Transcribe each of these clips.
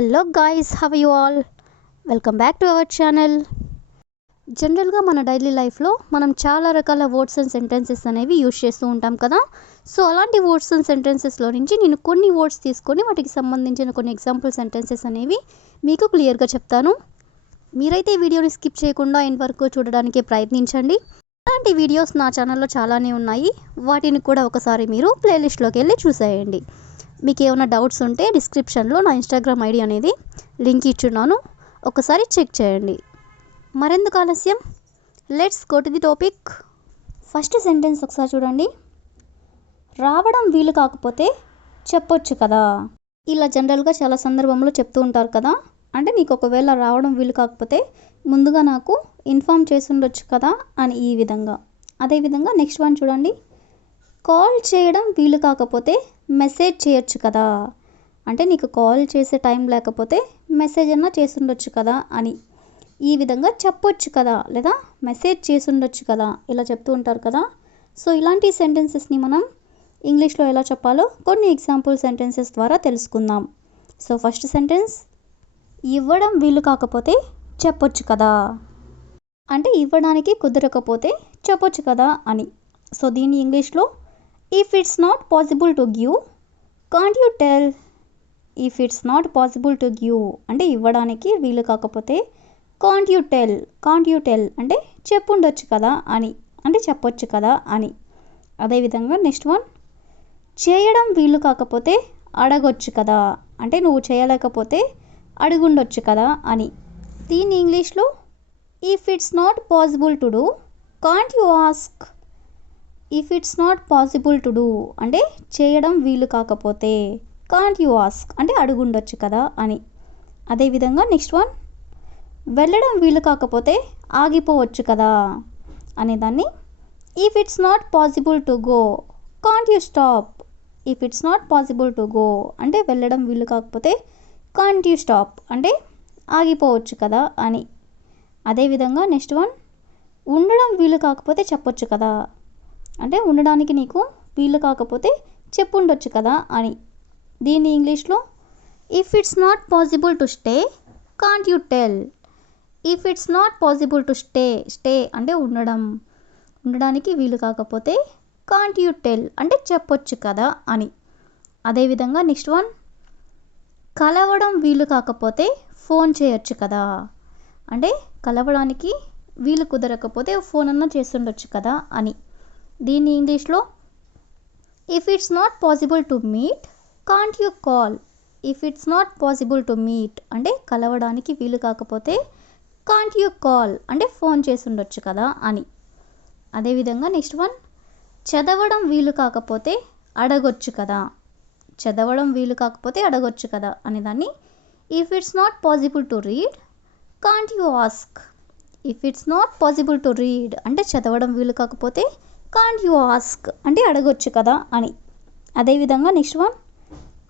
Hello guys, have you all? Welcome back to our channel. జనరల్గా మన daily లైఫ్లో మనం చాలా రకాల వర్డ్స్ అండ్ సెంటెన్సెస్ అనేవి యూజ్ చేస్తూ ఉంటాం కదా. సో అలాంటి వర్డ్స్ అండ్ సెంటెన్సెస్లో నుంచి నేను కొన్ని వర్డ్స్ తీసుకొని వాటికి సంబంధించిన కొన్ని ఎగ్జాంపుల్ సెంటెన్సెస్ అనేవి మీకు క్లియర్గా చెప్తాను. మీరైతే ఈ వీడియోని స్కిప్ చేయకుండా ఎండ్ వరకు చూడడానికి ప్రయత్నించండి. అలాంటి వీడియోస్ నా ఛానల్లో చాలానే ఉన్నాయి, వాటిని కూడా ఒకసారి మీరు ప్లేలిస్ట్లోకి వెళ్ళి చూసేయండి. మీకు ఏమైనా డౌట్స్ ఉంటే డిస్క్రిప్షన్లో నా ఇన్స్టాగ్రామ్ ఐడి అనేది లింక్ ఇచ్చున్నాను, ఒకసారి చెక్ చేయండి. మరెందుకు ఆలస్యం, let's go to the topic. First sentence ఒకసారి చూడండి. రావడం వీలు కాకపోతే చెప్పొచ్చు కదా. ఇలా జనరల్గా చాలా సందర్భంలో చెప్తూ ఉంటారు కదా. అంటే నీకు ఒకవేళ రావడం వీలు కాకపోతే ముందుగా నాకు ఇన్ఫామ్ చేసి ఉండొచ్చు కదా అని ఈ విధంగా. అదేవిధంగా నెక్స్ట్ వన్ చూడండి. కాల్ చేయడం వీలు కాకపోతే మెసేజ్ చేయొచ్చు కదా. అంటే నీకు కాల్ చేసే టైం లేకపోతే మెసేజ్ అన్నా చేసి ఉండొచ్చు కదా అని ఈ విధంగా చెప్పొచ్చు కదా, లేదా మెసేజ్ చేసి ఉండొచ్చు కదా, ఇలా చెప్తూ ఉంటారు కదా. సో ఇలాంటి సెంటెన్సెస్ని మనం ఇంగ్లీష్లో ఎలా చెప్పాలో కొన్ని ఎగ్జాంపుల్ సెంటెన్సెస్ ద్వారా తెలుసుకుందాం. సో ఫస్ట్ సెంటెన్స్, ఇవ్వడం వీలు కాకపోతే చెప్పొచ్చు కదా. అంటే ఇవ్వడానికి కుదరకపోతే చెప్పొచ్చు కదా అని. సో దీన్ని ఇంగ్లీష్లో if it's not possible to give, can't you tell. If it's not possible to give అంటే ఇవ్వడానికి వీలు కాకపోతే కాంట్ యూ టెల్ అంటే చెప్పుండొచ్చు కదా అని, అంటే చెప్పొచ్చు కదా అని. అదేవిధంగా నెక్స్ట్ వన్, చేయడం వీలు కాకపోతే అడగొచ్చు కదా. అంటే నువ్వు చేయలేకపోతే అడుగుండొచ్చు కదా అని. దీన్ని ఇంగ్లీష్లో if it's not possible to do, can't you ask. If it's not possible to do అంటే చేయడం వీలు కాకపోతే, కాంట్ యూ ఆస్క్ అంటే అడుగుండొచ్చు కదా అని. అదేవిధంగా నెక్స్ట్ వన్, వెళ్ళడం వీలు కాకపోతే ఆగిపోవచ్చు కదా అనేదాన్ని if it's not possible to go, can't you stop. If it's not possible to go అంటే వెళ్ళడం వీలు కాకపోతే కాంట్ యూ స్టాప్ అంటే ఆగిపోవచ్చు కదా అని. అదేవిధంగా నెక్స్ట్ వన్, ఉండడం వీలు కాకపోతే చెప్పొచ్చు కదా. అంటే ఉండడానికి నీకు వీలు కాకపోతే చెప్పుండొచ్చు కదా అని. దీన్ని ఇంగ్లీష్లో if it's not possible to stay, can't you tell. If it's not possible to stay అంటే ఉండడానికి వీలు కాకపోతే కాంట్ యూ టెల్ అంటే చెప్పొచ్చు కదా అని. అదేవిధంగా నెక్స్ట్ వన్, కలవడం వీలు కాకపోతే ఫోన్ చేయొచ్చు కదా. అంటే కలవడానికి వీలు కుదరకపోతే ఫోన్ అన్నా చేస్తుండొచ్చు కదా అని. దీన్ని ఇంగ్లీష్లో if it's not possible to meet, can't you call. If it's not possible to meet అంటే కలవడానికి వీలు కాకపోతే కాంట్ యూ కాల్ అంటే ఫోన్ చేసి ఉండొచ్చు కదా అని. అదేవిధంగా నెక్స్ట్ వన్, చదవడం వీలు కాకపోతే అడగొచ్చు కదా. చదవడం వీలు కాకపోతే అడగొచ్చు కదా అనేదాన్ని if it's not possible to read, can't you ask. If it's not possible to read అంటే చదవడం వీలు కాకపోతే కాంట్ యూ ఆస్క్ అంటే అడగొచ్చు కదా అని. అదేవిధంగా నెక్స్ట్ వన్,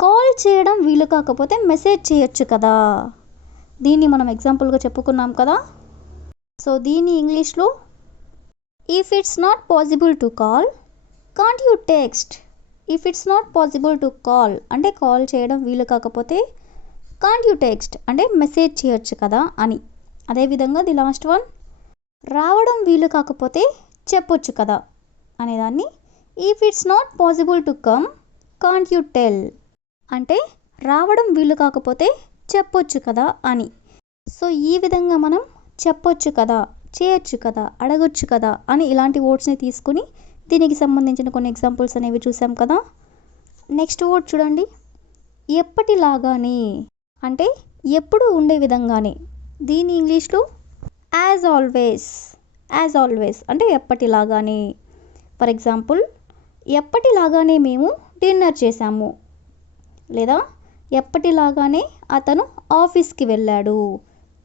కాల్ చేయడం వీలు కాకపోతే మెసేజ్ చేయొచ్చు కదా. దీన్ని మనం ఎగ్జాంపుల్గా చెప్పుకున్నాం కదా. సో దీన్ని ఇంగ్లీష్లో if it's not possible to call, can't you text. If it's not possible to call అంటే కాల్ చేయడం వీలు కాకపోతే కాంట్ యూ టెక్స్ట్ అంటే మెసేజ్ చేయొచ్చు కదా అని. అదేవిధంగా ది లాస్ట్ వన్, రావడం వీలు కాకపోతే చెప్పొచ్చు కదా అనేదాన్ని if it's not possible to come, can't you tell అంటే రావడం వీలు కాకపోతే చెప్పొచ్చు కదా అని. సో ఈ విధంగా మనం చెప్పొచ్చు కదా, చేయొచ్చు కదా, అడగొచ్చు కదా అని ఇలాంటి వర్డ్స్ని తీసుకుని దీనికి సంబంధించిన కొన్ని ఎగ్జాంపుల్స్ అనేవి చూసాం కదా. నెక్స్ట్ వర్డ్ చూడండి, ఎప్పటిలాగానే అంటే ఎప్పుడు ఉండే విధంగానే. దీని ఇంగ్లీష్లో యాజ్ ఆల్వేస్ అంటే ఎప్పటిలాగానే. ఫర్ ఎగ్జాంపుల్, ఎప్పటిలాగానే మేము డిన్నర్ చేశాము, లేదా ఎప్పటిలాగానే అతను ఆఫీస్కి వెళ్ళాడు.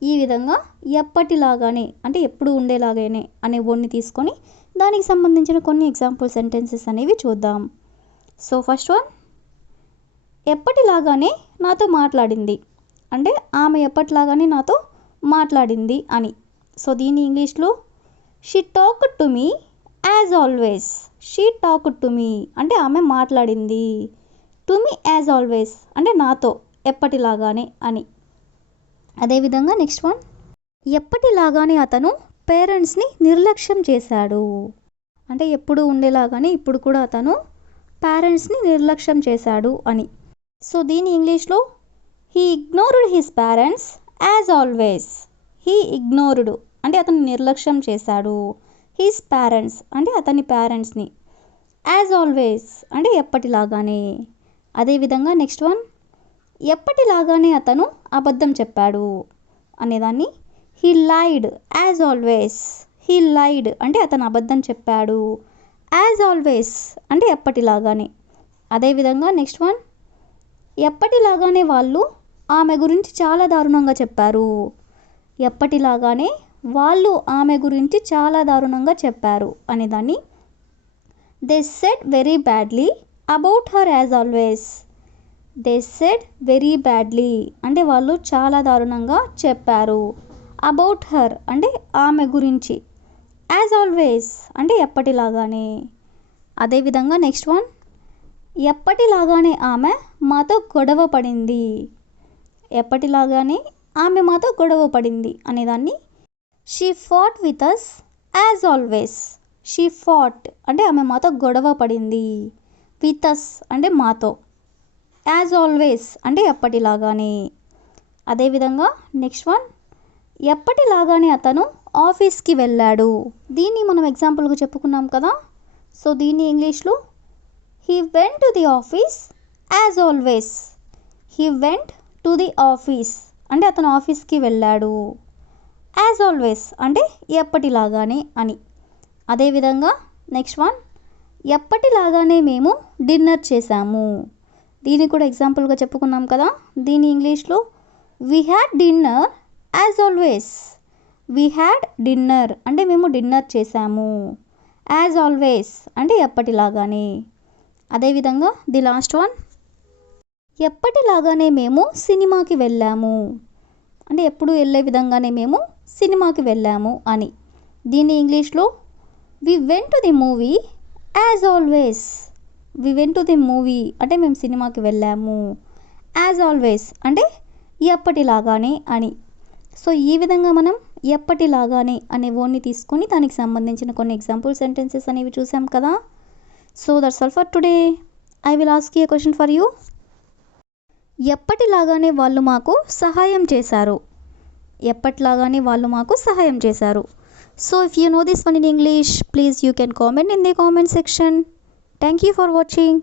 ఈ విధంగా ఎప్పటిలాగానే అంటే ఎప్పుడు ఉండేలాగానే అనే వర్డ్ని తీసుకొని దానికి సంబంధించిన కొన్ని ఎగ్జాంపుల్ సెంటెన్సెస్ అనేవి చూద్దాం. సో ఫస్ట్ వన్, ఎప్పటిలాగానే నాతో మాట్లాడింది అంటే ఆమె ఎప్పటిలాగానే నాతో మాట్లాడింది అని. సో దీని ఇంగ్లీష్లో she talked to me as always. She talked to me అంటే ఆమె మాట్లాడింది. టు మీ యాజ్ ఆల్వేస్ అంటే నాతో ఎప్పటిలాగానే అని. అదేవిధంగా నెక్స్ట్ వన్, ఎప్పటిలాగానే అతను పేరెంట్స్ని నిర్లక్ష్యం చేశాడు. అంటే ఎప్పుడు ఉండేలాగానే ఇప్పుడు కూడా అతను పేరెంట్స్ని నిర్లక్ష్యం చేశాడు అని. సో దీని ఇంగ్లీష్లో he ignored his parents as always. He ignored అంటే అతను నిర్లక్ష్యం చేశాడు. హిస్ పేరెంట్స్ అంటే అతని పేరెంట్స్ని. యాజ్ ఆల్వేస్ అంటే ఎప్పటిలాగానే. అదేవిధంగా నెక్స్ట్ వన్, ఎప్పటిలాగానే అతను అబద్ధం చెప్పాడు అనేదాన్ని హీ లైడ్ యాజ్ ఆల్వేస్. హీ లైడ్ అంటే అతను అబద్ధం చెప్పాడు. యాజ్ ఆల్వేస్ అంటే ఎప్పటిలాగానే. అదేవిధంగా నెక్స్ట్ వన్, ఎప్పటిలాగానే వాళ్ళు ఆమె గురించి చాలా దారుణంగా చెప్పారు. ఎప్పటిలాగానే వాళ్ళు ఆమె గురించి చాలా దారుణంగా చెప్పారు అనేదాన్ని they said very badly about her as always. They said very badly అంటే వాళ్ళు చాలా దారుణంగా చెప్పారు. అబౌట్ హర్ అంటే ఆమె గురించి. యాజ్ ఆల్వేస్ అంటే ఎప్పటిలాగానే. అదేవిధంగా నెక్స్ట్ వన్, ఎప్పటిలాగానే ఆమె మాతో గొడవ పడింది. ఎప్పటిలాగానే ఆమె మాతో గొడవ పడింది అనేదాన్ని she fought with us as always. She fought అంటే ఆమె మాతో గొడవ పడింది. విత్ అస్ అంటే మాతో. యాజ్ ఆల్వేస్ అంటే ఎప్పటిలాగానే. అదేవిధంగా నెక్స్ట్ వన్, ఎప్పటిలాగానే అతను ఆఫీస్కి వెళ్ళాడు. దీన్ని మనం ఎగ్జాంపుల్గా చెప్పుకున్నాం కదా. సో దీన్ని ఇంగ్లీష్లో he went to the office as always. He went to the office అంటే అతను ఆఫీస్కి వెళ్ళాడు. యాజ్ ఆల్వేస్ అంటే ఎప్పటిలాగానే అని. అదేవిధంగా నెక్స్ట్ వన్, ఎప్పటిలాగానే మేము డిన్నర్ చేసాము. దీన్ని కూడా ఎగ్జాంపుల్గా చెప్పుకున్నాం కదా. దీని ఇంగ్లీష్లో we had dinner as always. We had dinner అంటే మేము డిన్నర్ చేసాము. యాజ్ ఆల్వేస్ అంటే ఎప్పటిలాగానే. అదేవిధంగా ది లాస్ట్ వన్, ఎప్పటిలాగానే మేము సినిమాకి వెళ్ళాము. అంటే ఎప్పుడు వెళ్ళే విధంగానే మేము సినిమాకి వెళ్ళాము అని. దీన్ని ఇంగ్లీష్లో we went to the movie as always. We went to the movie అంటే మేము సినిమాకి వెళ్ళాము. యాజ్ ఆల్వేస్ అంటే ఎప్పటిలాగానే అని. సో ఈ విధంగా మనం ఎప్పటిలాగానే అనే వర్డ్ని తీసుకొని దానికి సంబంధించిన కొన్ని ఎగ్జాంపుల్ సెంటెన్సెస్ అనేవి చూసాం కదా. So that's all for today. I will ask you a question for you. ఎప్పటిలాగానే వాళ్ళు మాకు సహాయం చేశారు. ఎప్పటిలాగానే వాళ్ళు మాకు సహాయం చేశారు. So if you know this one in English, please you can comment in the comment section. Thank you for watching.